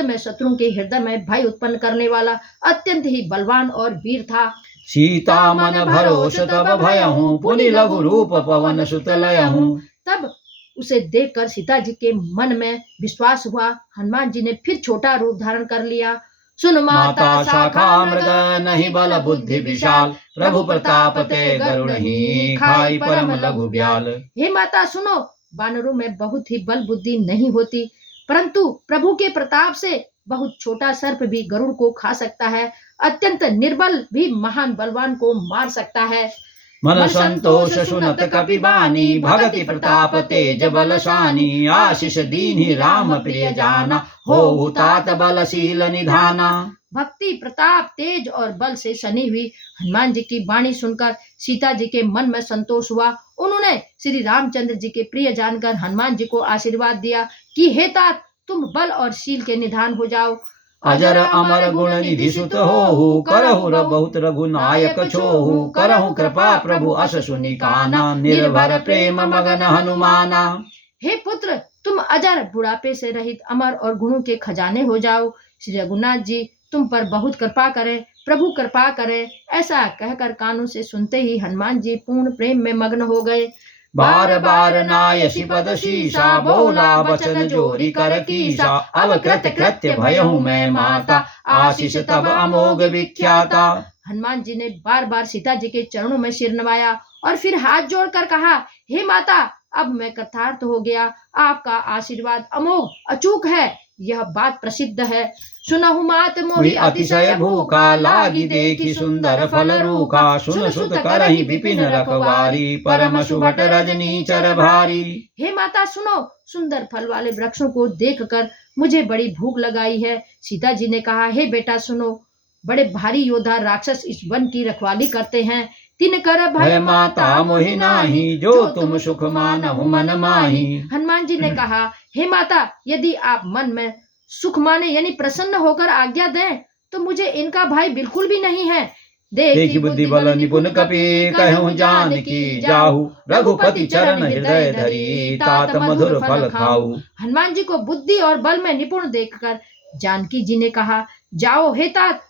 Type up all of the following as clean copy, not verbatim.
युद्ध में शत्रुओं के हृदय में भय उत्पन्न करने वाला अत्यंत ही बलवान और वीर था। सीता मन भरोस तब भयहूँ, पुनि लघु रूप पवन सुत लयहूँ। तब उसे देखकर सीता जी के मन में विश्वास हुआ। हनुमान जी ने फिर छोटा रूप धारण कर लिया। सुन माता शाखा मृग नहीं बल बुद्धि विशाल, प्रभु प्रताप ते गरुड़ ही खाई परम लघु ब्याल। हे माता सुनो, वानरों में बहुत ही बल बुद्धि नहीं होती, परंतु प्रभु के प्रताप से बहुत छोटा सर्प भी गरुड़ को खा सकता है। अत्यंत निर्बल भी महान बलवान को मार सकता है। मन संतोष सुनत कपि बानी, भगति प्रताप तेज बलशानी। आशीष दीन्हि राम प्रिय जाना, हो तात बलशील निधाना। भक्ति प्रताप तेज और बल से सनी हुई हनुमान जी की वाणी सुनकर सीता जी के मन में संतोष हुआ। उन्होंने श्री रामचंद्र जी के प्रिय जानकर हनुमान जी को आशीर्वाद दिया कि हे तात, तुम बल और शील के निधान हो जाओ। अजर अमर गुण निधि सुत होहु, करहु बहुत रघुनायक छोहु। करहु कृपा प्रभु अस सुनि काना, निर्भर प्रेम मगन हनुमाना। हे पुत्र, तुम अजर बुढ़ापे से रहित अमर और गुणों के खजाने हो जाओ। श्री रघुनाथ जी तुम पर बहुत कृपा करें, प्रभु कृपा करें। ऐसा कहकर कानों से सुनते ही हनुमान जी पूर्ण प्रेम में मग्न हो गए। बार बार नायसी पद शीशा, बोला वचन जोरी कर कीसा। अब कृत्य कृत्य भयहूँ मैं माता, आशीष तब अमोघ विख्याता। हनुमान जी ने बार बार सीता जी के चरणों में सिर नवाया और फिर हाथ जोड़कर कहा, हे माता, अब मैं कृतार्थ हो गया। आपका आशीर्वाद अमोघ अचूक है, यह बात प्रसिद्ध है। सुनहु मात मोहि अतिशय भूखा, लागी देखी सुंदर फल रूखा। सुन सुत करहि विपिन रखवारी, परम सुभट रजनी चर भारी। हे माता सुनो, सुंदर फल वाले वृक्षों को देखकर मुझे बड़ी भूख लगाई है। सीता जी ने कहा, हे बेटा सुनो, बड़े भारी योद्धा राक्षस इस वन की रखवाली करते हैं। तिन कर भय माता मोहि नाही, जो तुम सुख मानहु मन माही। हनुमान जी ने कहा, हे माता, यदि आप मन में सुख माने यानी प्रसन्न होकर आज्ञा दें तो मुझे इनका भय बिल्कुल भी नहीं है। देखी बुद्धि बल निपुण कपि, कहूँ जानकी जाहु। रघुपति चरण हृदय धरी, तात मधुर फल खाऊ। हनुमान जी को बुद्धि और बल में निपुण देखकर जानकी जी ने कहा, जाओ हे तात,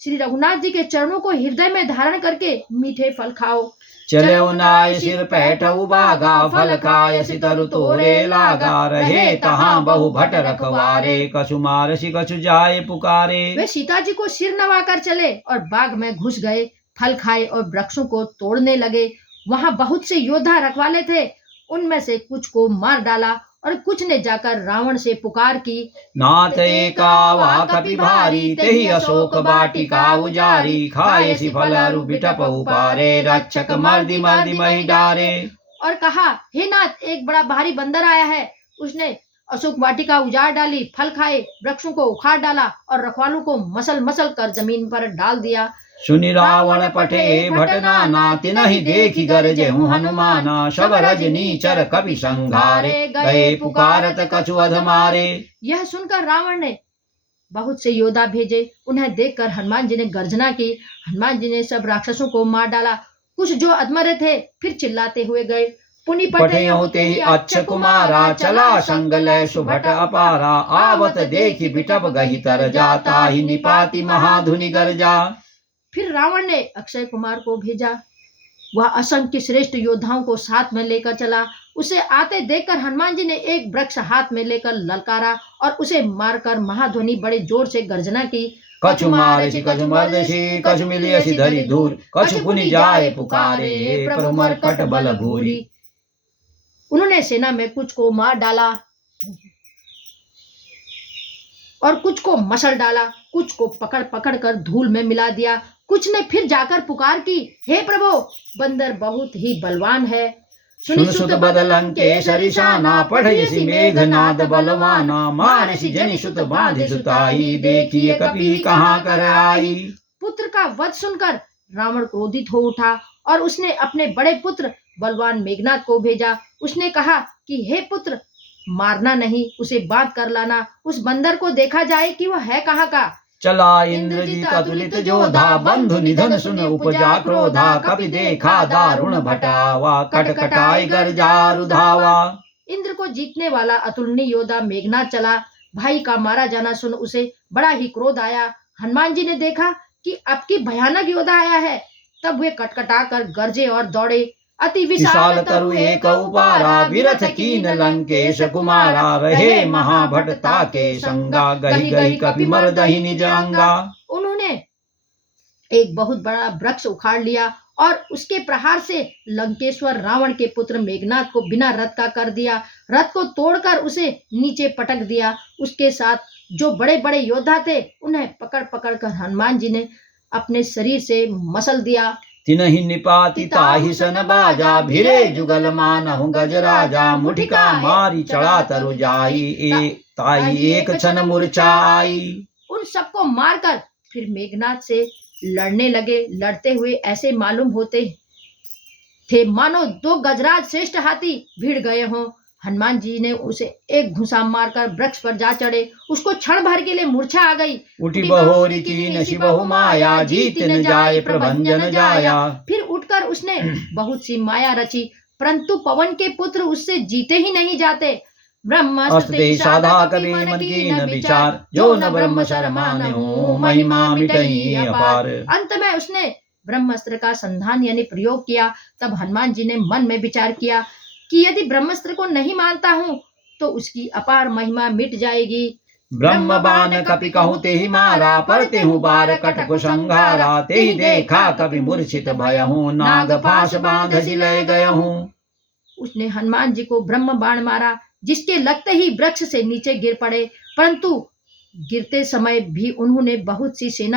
श्री रघुनाथ जी के चरणों को हृदय में धारण करके मीठे फल खाओ। चले नाय सिर पैठऊ बागा, फल खाय सितरु तोरे लागा। रहे तहाँ बहु भट रखवारे, कछु मारसी कछु जाए पुकारे। वे सीता जी को सिर नवाकर चले और बाग में घुस गए, फल खाए और वृक्षों को तोड़ने लगे। वहाँ बहुत से योद्धा रखवाले थे, उनमें से कुछ को मार डाला और कुछ ने जाकर रावण से पुकार की, नाथ एकावा कपि भारी, तेहि अशोक वाटिका उजारी। खाए सी फल अरु बिटप उपारे, रक्षक मर्दि मर्दि महि डारे। और कहा, हे नाथ, एक बड़ा भारी बंदर आया है, उसने अशोक वाटिका उजाड़ डाली, फल खाए, वृक्षों को उखाड़ डाला और रखवालों को मसल मसल कर जमीन पर डाल दिया। सुनि रावण पठे भट नाना, तिनहि देखि गरजेहु हनुमाना। सब रजनी चर कपि संघारे, गए पुकारत कछु अध मारे। यह सुनकर रावण ने बहुत से योद्धा भेजे, उन्हें देखकर हनुमान जी ने गर्जना की। हनुमान जी ने सब राक्षसों को मार डाला। कुछ जो अधमरे थे फिर चिल्लाते हुए गए, पुनि पठे होते ही अच्छ कुमारा। चला संग लय सुभट अपारा, आवत देखि बिटप गहि तर जा। ताहि निपाति महाधुनि गर्जा। फिर रावण ने अक्षय कुमार को भेजा, वह असंख्य श्रेष्ठ योद्धाओं को साथ में लेकर चला। उसे आते देखकर हनुमान जी ने एक वृक्ष हाथ में लेकर ललकारा और उसे मारकर महाध्वनि बड़े जोर से गर्जना की। कछु मारसी कछु मर्दसी, कछु मिलियसी धरि धूर। कछु पुनि जाए पुकारे, प्रभु मरकट बल भूरी। उन्होंने सेना में कुछ को मार डाला और कुछ को मसल डाला, कुछ को पकड़ पकड़ कर धूल में मिला दिया। कुछ ने फिर जाकर पुकार की, हे प्रभु, बंदर बहुत ही बलवान है। सुन सुत बदलंकेसरि शाना, पढ़यसि मेघनाद बलवाना। मारसि जनि सुत बांधि सुताई, देखिए कपि कहाँ कर आई। पुत्र का वध सुनकर रावण क्रोधित हो उठा और उसने अपने बड़े पुत्र बलवान मेघनाद को भेजा। उसने कहा कि हे पुत्र, मारना नहीं, उसे बांध कर लाना। उस बंदर को देखा जाए कि वह है कहाँ का। चला इंद्रजीत अतुलित जोधा, बंधु निधन सुन उपजा क्रोधा। कपि देखा दारुण भटावा, कटकटाई गर्जा रुधावा। इंद्र को जीतने वाला अतुलनीय योद्धा मेघनाद चला। भाई का मारा जाना सुन उसे बड़ा ही क्रोध आया। हनुमान जी ने देखा कि अब की भयानक योद्धा आया है, तब वे कटकटाकर गरजे और दौड़े। अति विशाल तरु एक उपारा विरथ कीन लंकेश कुमारा रहे महाभट ताके संगा गही गही कपि मरदहि निज अंगा। उन्होंने एक बहुत बड़ा वृक्ष उखाड़ लिया और उसके प्रहार से लंकेश्वर रावण के पुत्र मेघनाथ को बिना रथ का कर दिया। रथ को तोड़कर उसे नीचे पटक दिया। उसके साथ जो बड़े बड़े योद्धा थे उन्हें पकड़ पकड़ कर हनुमान जी ने अपने शरीर से मसल दिया। तिनहि निपाति ताहि सन बाजा भिरे जुगल मानहु गजराजा मुठिका मारी चढ़ा तरु जाई ताई एक क्षण मूर्छाई। उन सबको मारकर फिर मेघनाथ से लड़ने लगे। लड़ते हुए ऐसे मालूम होते थे मानो दो गजराज श्रेष्ठ हाथी भिड़ गए हों। हनुमान जी ने उसे एक घुसा मारकर वृक्ष पर जा चढ़े। उसको क्षण भर के लिए मूर्छा आ गई। उठी बहोरी कीन शिवहु माया जीत न जाए प्रभंजन जाया। फिर उठकर उसने बहुत सी माया रची, परंतु पवन के पुत्र उससे जीते ही नहीं जाते। ब्रह्मस्ते साधा कवि मन की न विचार जो न ब्रह्म शर्माने हो महिमा मिटई अपार। अंत में उसने ब्रह्मास्त्र का संधान यानी प्रयोग किया। तब हनुमान जी ने मन में विचार किया कि यदि ब्रह्मास्त्र को नहीं मानता हूँ तो उसकी अपार महिमा मिट जाएगी। ब्रह्म बाण कपि कहूँ ते ही मारा परते हूँ बार कटक संघारा ते ही देखा कपि मूर्छित भयहूँ नाग फांस बांध सिलय गयहूँ। उसने हनुमान जी को ब्रह्म बाण मारा, जिसके लगते ही वृक्ष से नीचे गिर पड़े, परंतु गिरते समय भी उन्होंने बहुत सी सेना